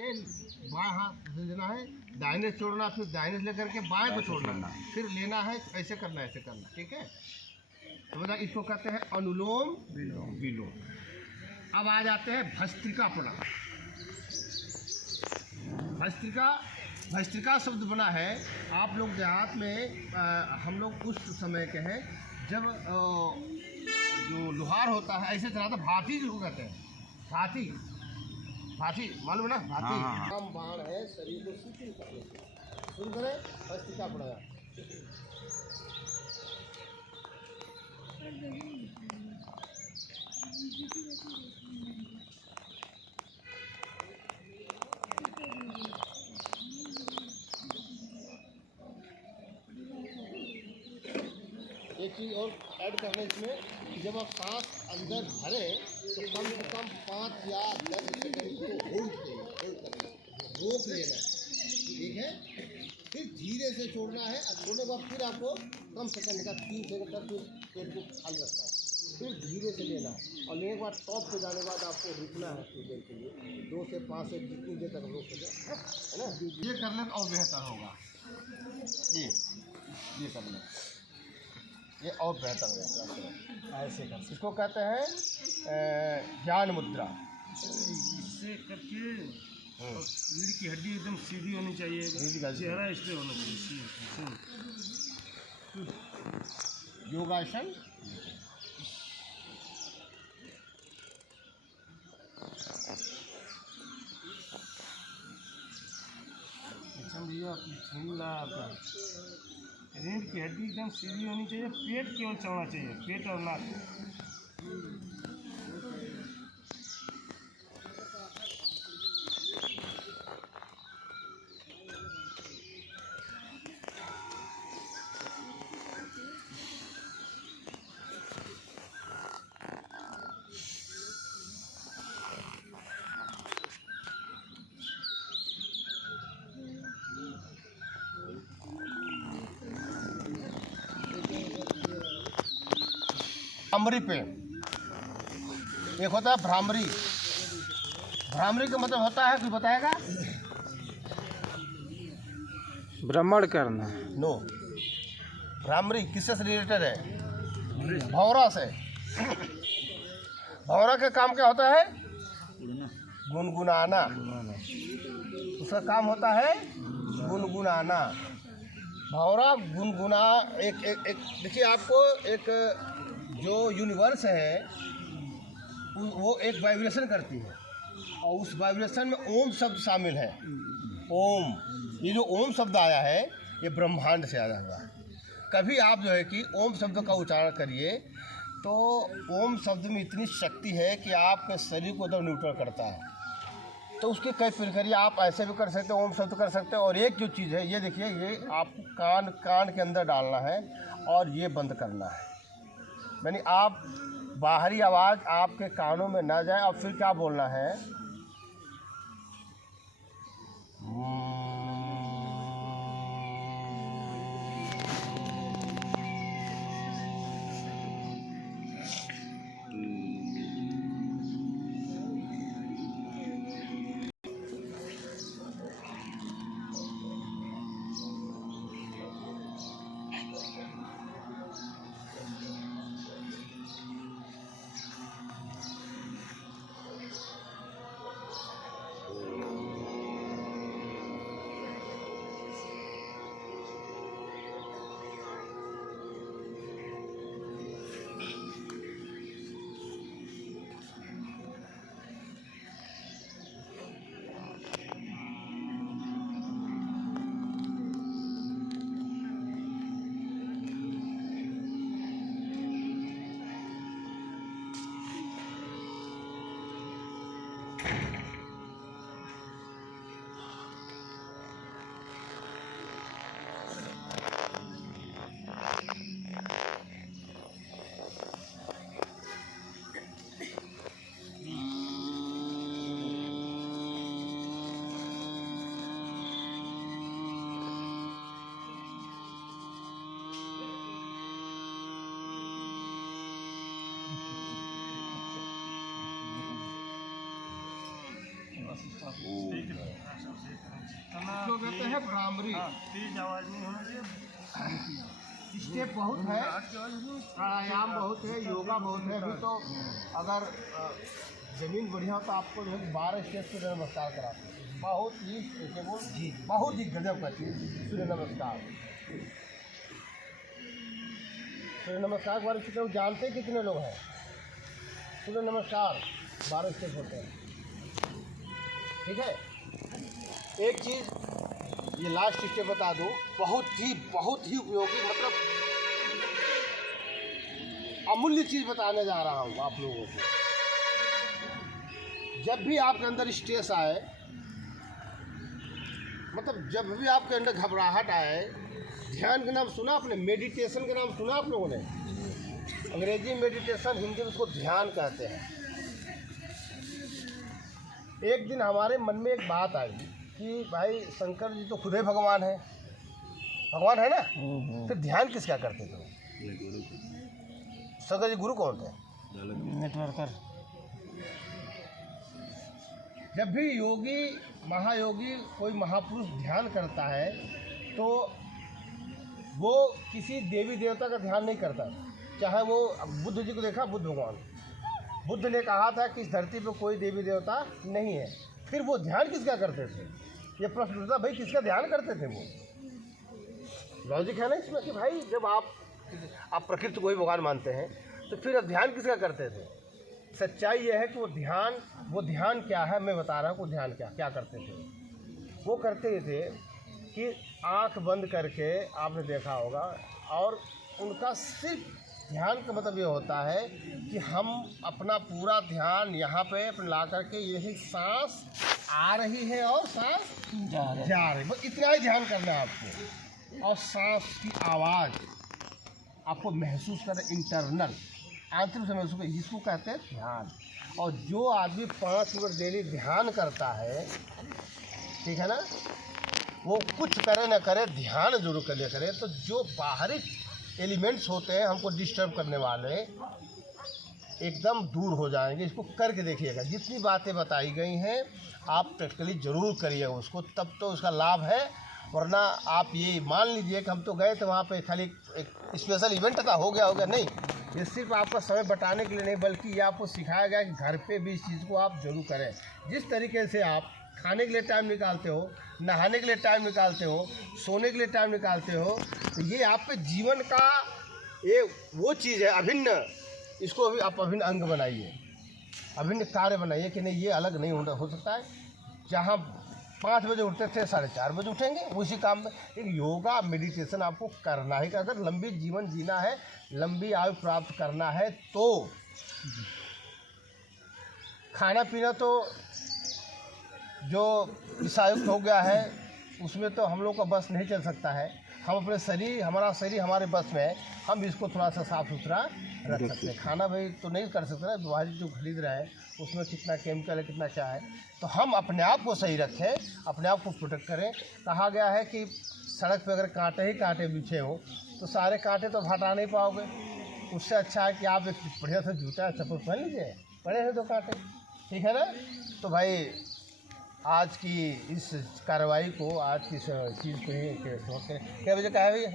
के बाएं हाथ से लेना है, दाहिने से छोड़ना, फिर दाहिने से लेकर के बाएं को छोड़ना, फिर लेना है, ऐसे करना, ऐसे करना। ठीक है, तो बता इसको कहते हैं अनुलोम विलोम। अब आ जाते हैं भस्त्रिका प्रणाम। भस्त्रिका शब्द बना है, आप लोग देहात में हम लोग उस समय के हैं जब जो लोहार होता है ऐसे चलाता, भाती जिसको कहते हैं, भाती मालूम है ना, भाती हम बाण है शरीर को शिथिल करने के। शुरू करें भस्त्रिका प्रणाम। एक चीज़ और ऐड करना इसमें, जब आप सांस अंदर भरें तो कम से कम 5 या 10 सेकंड को होल्ड करना, रोक लेना। ठीक है, फिर धीरे से छोड़ना है, और छोड़ने के बाद फिर आपको कम सेकंड का 3 सेकंड तक पेट को खाली रखना है, फिर धीरे से लेना, और लेने के बाद टॉप पे जाने के बाद आपको रुकना है कुछ देर के लिए, 2 से 5 से जितनी देर तक रोक सके, है ना। ये करना और बेहतर होगा, ये करना, ये और बेहतर होगा। ऐसे कर, इसको कहते हैं ज्ञान मुद्रा। इससे करके रीढ़ की हड्डी एकदम सीधी होनी चाहिए, चेहरा इस पे होना चाहिए। योगासन। अच्छा भैया रीढ़ की हड्डी एकदम सीधी होनी चाहिए, पेट केवल चढ़ना चाहिए, पेट और नाक। भ्रामरी पे एक होता है भ्रामरी। भ्रामरी का मतलब होता है, कोई बताएगा? भ्रमण करना। नो, भ्रामरी किससे रिलेटेड है? भौरा से। भौरा का काम क्या होता है? गुनगुनाना। उसका काम होता है गुनगुनाना। भौरा गुनगुना एक देखिए, आपको एक जो यूनिवर्स है वो एक वाइब्रेशन करती है, और उस वाइब्रेशन में ओम शब्द शामिल है। ओम, ये जो ओम शब्द आया है ये ब्रह्मांड से आया हुआ है। कभी आप जो है कि ओम शब्द का उच्चारण करिए तो ओम शब्द में इतनी शक्ति है कि आपके शरीर को एकदम न्यूट्रल करता है। तो उसके कई प्रक्रिया, आप ऐसे भी कर सकते हैं, ओम शब्द कर सकते हैं। और एक जो चीज़ है, ये देखिए, ये आपको कान के अंदर डालना है और ये बंद करना है, यानी आप बाहरी आवाज़ आपके कानों में ना जाए। और फिर क्या बोलना है? Take it. सबसे जितना इसको कहते हैं भ्रामरी। तेज आवाज नहीं होना चाहिए। स्टेप बहुत है, प्राणायाम बहुत है, योगा बहुत है। अभी तो अगर जमीन बढ़िया हो तो आपको जो है 12 स्टेप सूर्य नमस्कार कराते हैं। बहुत ही बहुत ही गजब का चीज सूर्य नमस्कार। सूर्य नमस्कार के बारे में कितने लोग जानते हैं? कितने लोग हैं? सूर्य नमस्कार 12 स्टेप होते हैं। ठीक है, एक चीज़ ये लास्ट स्टेप बता दूं, बहुत ही उपयोगी, मतलब अमूल्य चीज़ बताने जा रहा हूँ आप लोगों को। जब भी आपके अंदर स्ट्रेस आए, मतलब जब भी आपके अंदर घबराहट आए, ध्यान के नाम सुना आपने? मेडिटेशन के नाम सुना आप लोगों ने? अंग्रेजी मेडिटेशन, हिंदी में उसको ध्यान कहते हैं। एक दिन हमारे मन में एक बात आई कि भाई शंकर जी तो खुद ही भगवान है ना, फिर ध्यान किसका करते थे? शंकर जी गुरु कौन थे? नेटवर्कर। जब भी योगी, महायोगी, कोई महापुरुष ध्यान करता है तो वो किसी देवी देवता का ध्यान नहीं करता। चाहे वो बुद्ध जी को देखा, बुद्ध भगवान, बुद्ध ने कहा था कि इस धरती पर कोई देवी देवता नहीं है, फिर वो ध्यान किसका करते थे? ये प्रश्न उठता, भाई किसका ध्यान करते थे वो? लॉजिक है ना इसमें कि भाई जब आप प्रकृति को ही भगवान मानते हैं तो फिर अब ध्यान किसका करते थे? सच्चाई यह है कि वो ध्यान क्या है, मैं बता रहा हूँ। वो ध्यान क्या करते थे? वो करते थे कि आंख बंद करके, आपने देखा होगा, और उनका सिर्फ ध्यान का मतलब ये होता है कि हम अपना पूरा ध्यान यहाँ पे अपने ला करके, यही सांस आ रही है और सांस जा रही है, बस इतना ही ध्यान करना है आपको। और सांस की आवाज़ आपको महसूस करें, इंटरनल, आंतरिक से महसूस करें, जिसको कहते हैं ध्यान। और जो आदमी 5 मिनट डेली ध्यान करता है, ठीक है ना, वो कुछ करे ना करे ध्यान जरूर करे, तो जो बाहरी एलिमेंट्स होते हैं हमको डिस्टर्ब करने वाले, एकदम दूर हो जाएंगे। इसको करके देखिएगा। जितनी बातें बताई गई हैं आप प्रैक्टिकली ज़रूर करिए उसको, तब तो उसका लाभ है। वरना आप ये मान लीजिए कि हम तो गए थे वहाँ पे, खाली एक स्पेशल इवेंट था, हो गया नहीं। ये सिर्फ आपका समय बटाने के लिए नहीं, बल्कि ये आपको सिखाया गया कि घर पे भी इस चीज़ को आप जरूर करें। जिस तरीके से आप खाने के लिए टाइम निकालते हो, नहाने के लिए टाइम निकालते हो, सोने के लिए टाइम निकालते हो, तो ये आपके जीवन का ये वो चीज़ है अभिन्न। इसको भी आप अभिन्न अंग बनाइए, अभिन्न कार्य बनाइए कि नहीं ये अलग नहीं हो सकता है। जहाँ 5 बजे उठते थे 4:30 बजे उठेंगे, उसी काम में। एक योगा मेडिटेशन आपको करना ही, अगर लंबी जीवन जीना है, लंबी आयु प्राप्त करना है, तो खाना पीना तो जो ईसायुक्त हो गया है उसमें तो हम लोग का बस नहीं चल सकता है। हम अपने शरीर, हमारा शरीर हमारे बस में है, हम इसको थोड़ा सा साफ़ सुथरा रख सकते हैं। खाना भाई तो नहीं कर सकते ना, बाहर जो खरीद रहे हैं उसमें कितना केमिकल है, कितना क्या है। तो हम अपने आप को सही रखें, अपने आप को प्रोटेक्ट करें। कहा गया है कि सड़क पे अगर कांटे ही कांटे बिछे हो तो सारे कांटे तो हटा नहीं पाओगे। उससे अच्छा है कि आप एक बढ़िया से जूता चप्पल पहन लीजिए, पड़े हैं 2 कांटे, ठीक है ना। तो भाई आज की इस कार्रवाई को, आज की इस चीज़ को ही क्या बजे का है भाई?